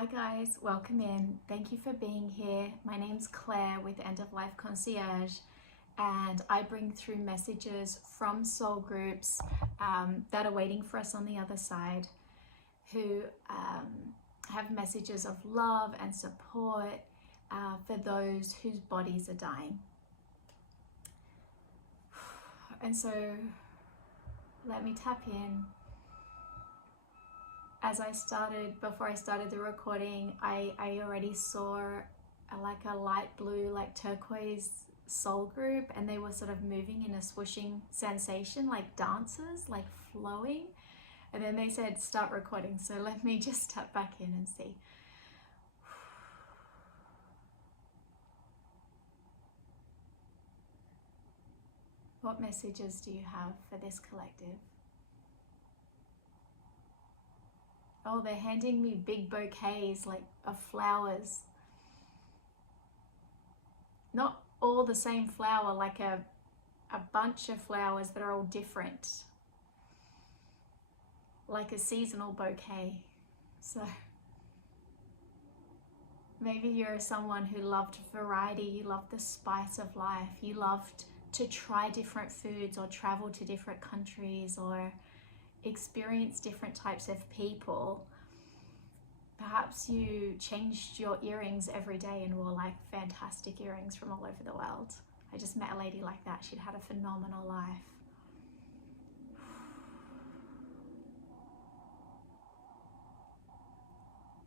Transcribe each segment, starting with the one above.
Hi guys, welcome in. Thank you for being here. My name's Claire with End of Life Concierge, and I bring through messages from soul groups that are waiting for us on the other side, who have messages of love and support for those whose bodies are dying. And so let me tap in. Before I started the recording, I already saw a light blue, like turquoise soul group, and they were sort of moving in a swooshing sensation, like dancers, like flowing. And then they said, start recording. So let me just tap back in and see. What messages do you have for this collective? Oh, they're handing me big bouquets like of flowers. Not all the same flower, like a bunch of flowers that are all different. Like a seasonal bouquet. So maybe you're someone who loved variety, you loved the spice of life, you loved to try different foods or travel to different countries or experience different types of people. Perhaps you changed your earrings every day and wore like fantastic earrings from all over the world. I just met a lady like that. She'd had a phenomenal life.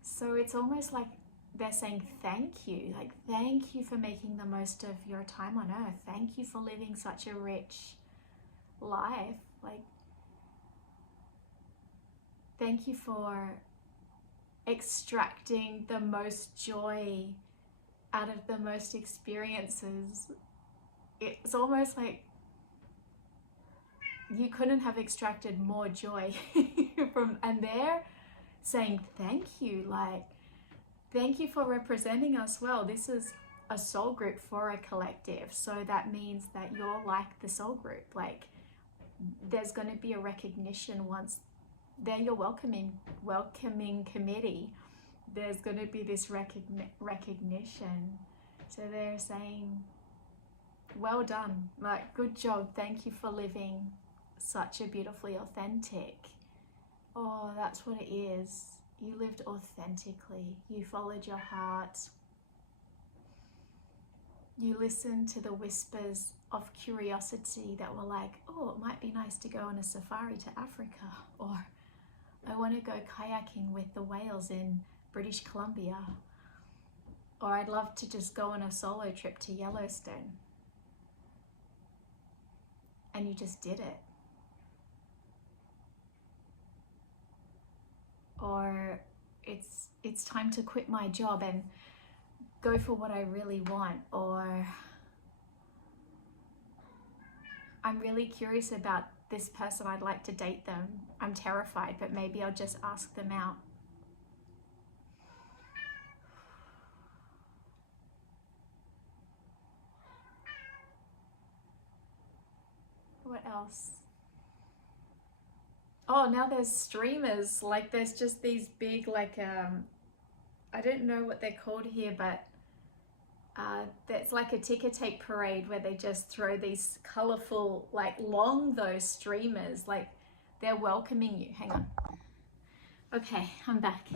So it's almost like they're saying thank you. Like, thank you for making the most of your time on earth. Thank you for living such a rich life. Like, thank you for extracting the most joy out of the most experiences. It's almost like you couldn't have extracted more joy from, and they're saying thank you, like, thank you for representing us well. This is a soul group for a collective, so that means that you're like the soul group. Like, there's going to be a recognition once they're your welcoming committee. There's going to be this recognition. So they're saying, well done, like, good job, thank you for living such a beautifully authentic. Oh, that's what it is. You lived authentically. You followed your heart. You listened to the whispers of curiosity that were like, oh, it might be nice to go on a safari to Africa, or I want to go kayaking with the whales in British Columbia, or I'd love to just go on a solo trip to Yellowstone. And you just did it. Or it's time to quit my job and go for what I really want. Or I'm really curious about this person, I'd like to date them. I'm terrified, but maybe I'll just ask them out. What else? Oh, now there's streamers. Like, there's just these big, like, I don't know what they're called here, but that's like a ticker tape parade where they just throw these colorful, like, long, those streamers, like they're welcoming you. Hang on. Okay, I'm back.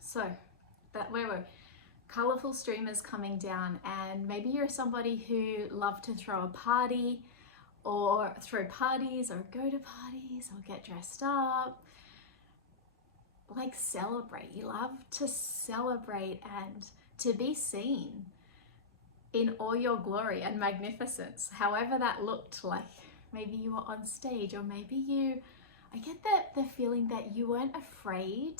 So that where were colorful streamers coming down, and maybe you're somebody who loved to throw a party or throw parties or go to parties or get dressed up, like celebrate. You love to celebrate and to be seen in all your glory and magnificence, however that looked. Like, maybe you were on stage, or maybe I get the feeling that you weren't afraid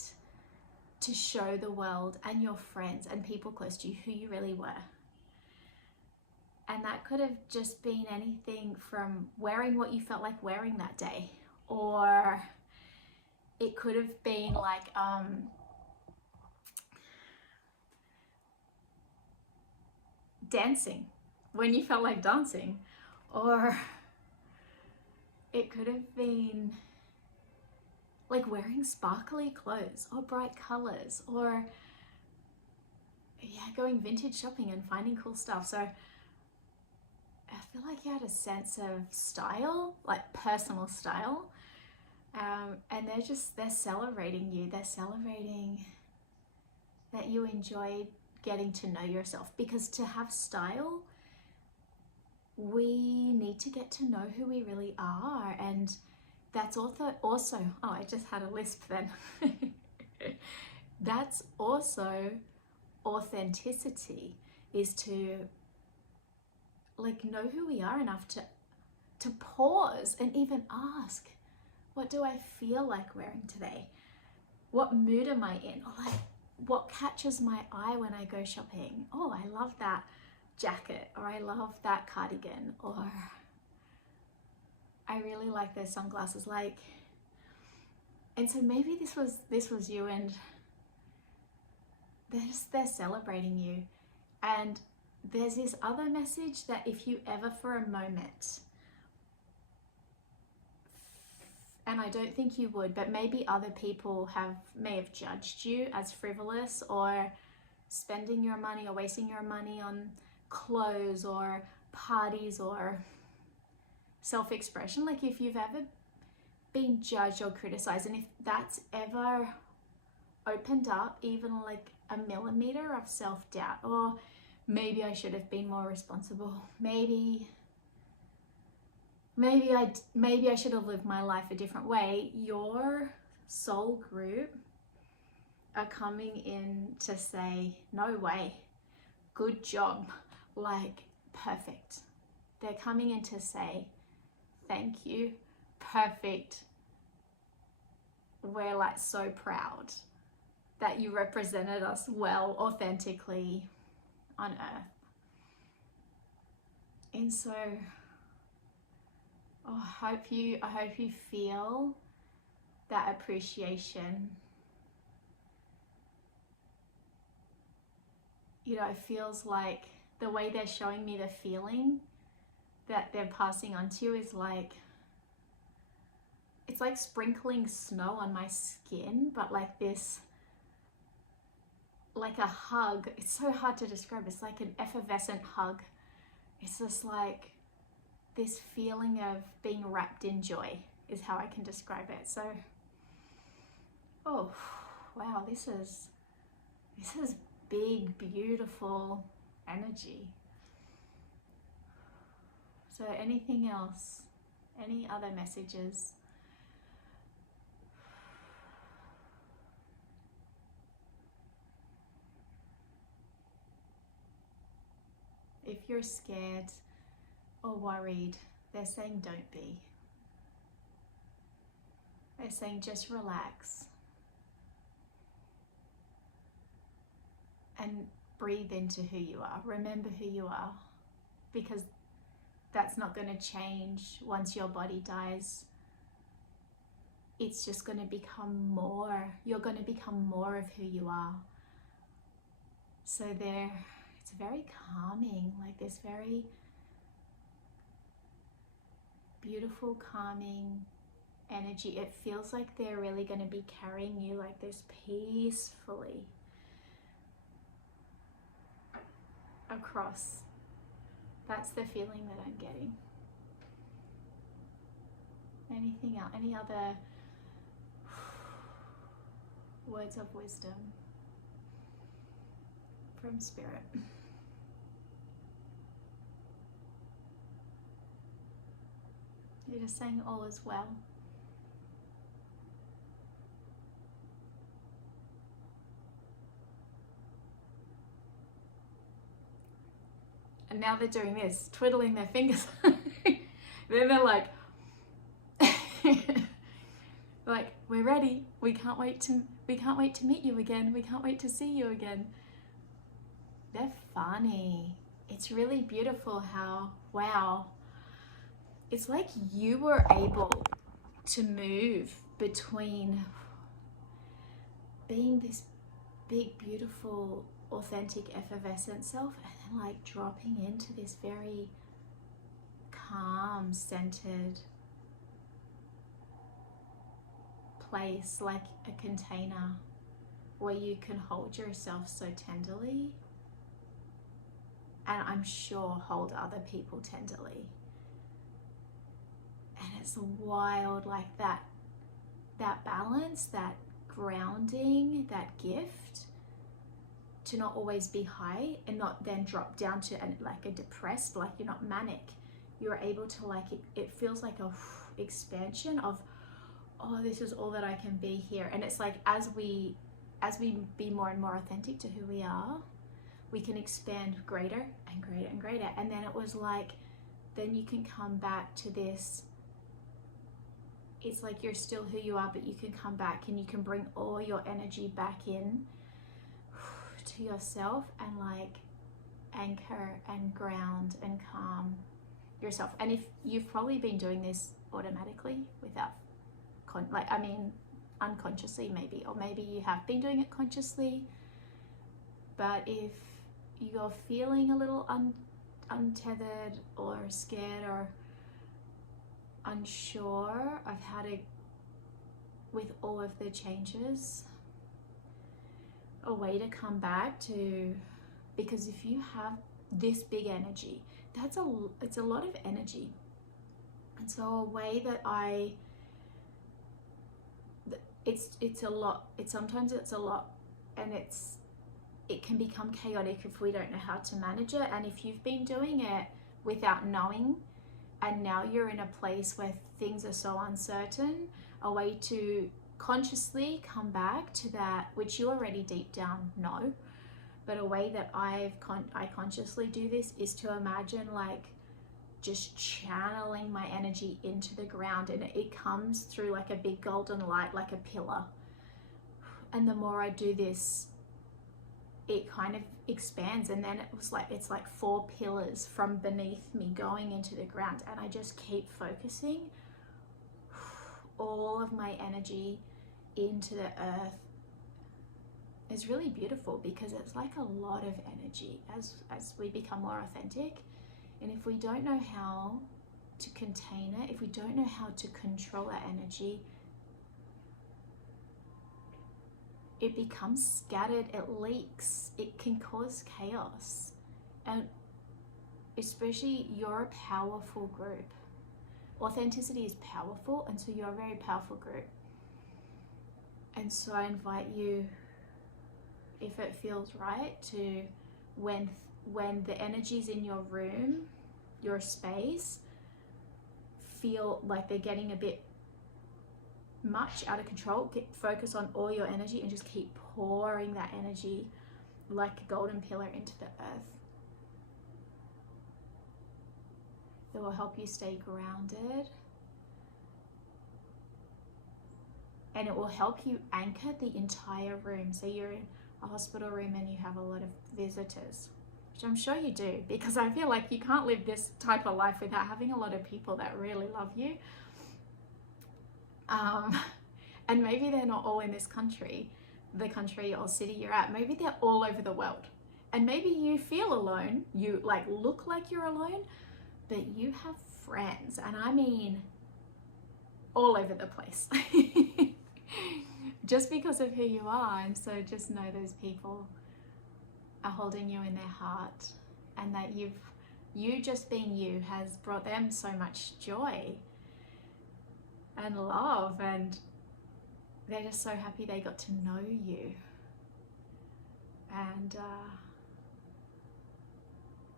to show the world and your friends and people close to you who you really were. And that could have just been anything from wearing what you felt like wearing that day, or it could have been like dancing when you felt like dancing, or it could have been like wearing sparkly clothes or bright colors, or yeah, going vintage shopping and finding cool stuff. So I feel like you had a sense of style, like personal style. And they're celebrating you. They're celebrating that you enjoyed getting to know yourself, because to have style, we need to get to know who we really are. And that's also, oh, I just had a lisp then. That's also authenticity, is to like know who we are enough to pause and even ask, what do I feel like wearing today? What mood am I in? Or like, what catches my eye when I go shopping? Oh, I love that jacket, or I love that cardigan, or I really like those sunglasses. Like, and so maybe this was you, and they're celebrating you. And there's this other message that if you ever for a moment, and I don't think you would, but maybe other people may have judged you as frivolous, or spending your money or wasting your money on clothes or parties or self-expression. Like if you've ever been judged or criticized, and if that's ever opened up even like a millimeter of self-doubt, or maybe I should have been more responsible, maybe I should have lived my life a different way, your soul group are coming in to say, no way, good job, like perfect. They're coming in to say, thank you, perfect. We're like so proud that you represented us well, authentically on earth. And so I hope you feel that appreciation. You know, it feels like the way they're showing me the feeling that they're passing on to you is like, it's like sprinkling snow on my skin, but like this, like a hug. It's so hard to describe. It's like an effervescent hug. It's just like this feeling of being wrapped in joy is how I can describe it. So, oh, wow, this is big, beautiful energy. So anything else? Any other messages? If you're scared or worried, they're saying don't be. They're saying just relax and breathe into who you are. Remember who you are, because that's not going to change once your body dies. It's just going to become more. You're going to become more of who you are. So it's very calming, like this very beautiful, calming energy. It feels like they're really going to be carrying you like this peacefully across. That's the feeling that I'm getting. Anything else? Any other words of wisdom from Spirit? You're just saying all is well. And now they're doing this, twiddling their fingers. Then they're like, like, we're ready. We can't wait to meet you again. We can't wait to see you again. They're funny. It's really beautiful how, wow, it's like you were able to move between being this big, beautiful, authentic, effervescent self, and then like dropping into this very calm, centered place, like a container where you can hold yourself so tenderly, and I'm sure hold other people tenderly. And it's wild, like that balance, that grounding, that gift to not always be high and not then drop down to like a depressed, like you're not manic. You're able to, like, it feels like a expansion of, oh, this is all that I can be here. And it's like as we be more and more authentic to who we are, we can expand greater and greater and greater. And then it was like, then you can come back to this, it's like you're still who you are, but you can come back and you can bring all your energy back in to yourself and like anchor and ground and calm yourself. And if you've probably been doing this automatically without unconsciously maybe, or maybe you have been doing it consciously, but if you're feeling a little untethered or scared or unsure of how to, with all of the changes, a way to come back to, because if you have this big energy, it's a lot of energy. And so a way that it's a lot, sometimes it's a lot, and it can become chaotic if we don't know how to manage it. And if you've been doing it without knowing, and now you're in a place where things are so uncertain, a way to consciously come back to that, which you already deep down know, but a way that I consciously do this is to imagine like just channeling my energy into the ground, and it comes through like a big golden light, like a pillar. And the more I do this, it kind of expands, and then it's like 4 pillars from beneath me going into the ground, and I just keep focusing all of my energy into the earth. It's really beautiful because it's like a lot of energy as we become more authentic. And if we don't know how to contain it, if we don't know how to control our energy, it becomes scattered, it leaks, it can cause chaos. And especially, you're a powerful group. Authenticity is powerful, and so you're a very powerful group. And so I invite you, if it feels right, to when the energies in your room, your space, feel like they're getting a bit much out of control, focus on all your energy and just keep pouring that energy like a golden pillar into the earth. It will help you stay grounded, and it will help you anchor the entire room. So you're in a hospital room and you have a lot of visitors, which I'm sure you do, because I feel like you can't live this type of life without having a lot of people that really love you. And maybe they're not all in this country, the country or city you're at. Maybe they're all over the world. And maybe you feel alone, you like look like you're alone, but you have friends, and I mean all over the place. Just because of who you are. And so just know those people are holding you in their heart, and that you just being you has brought them so much joy and love, and they're just so happy they got to know you. And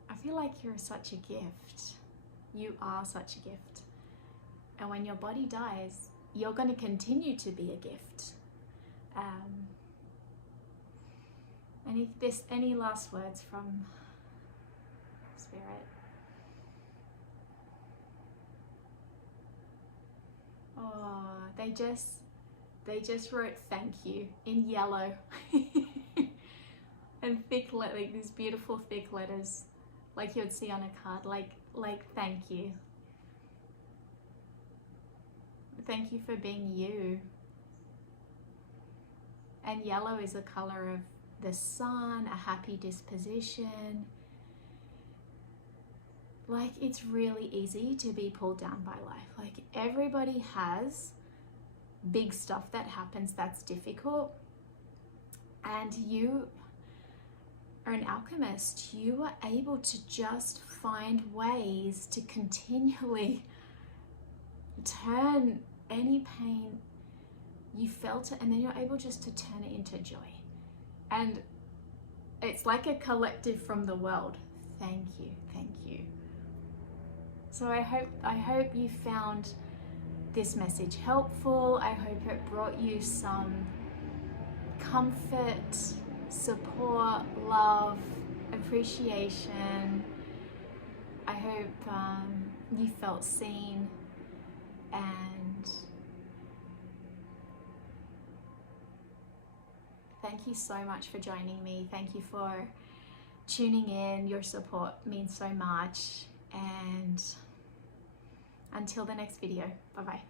I feel like you're such a gift. You are such a gift. And when your body dies, you're going to continue to be a gift. And if there's any last words from Spirit? Oh, they just wrote thank you in yellow and thick, like these beautiful thick letters, like you would see on a card, like thank you. Thank you for being you. And yellow is a color of the sun, a happy disposition. Like, it's really easy to be pulled down by life. Like, everybody has big stuff that happens that's difficult. And you are an alchemist. You are able to just find ways to continually turn any pain you felt it, and then you're able just to turn it into joy. And it's like a collective from the world. Thank you, thank you. So I hope you found this message helpful. I hope it brought you some comfort, support, love, appreciation. I hope you felt seen, and thank you so much for joining me. Thank you for tuning in. Your support means so much. And until the next video, bye-bye.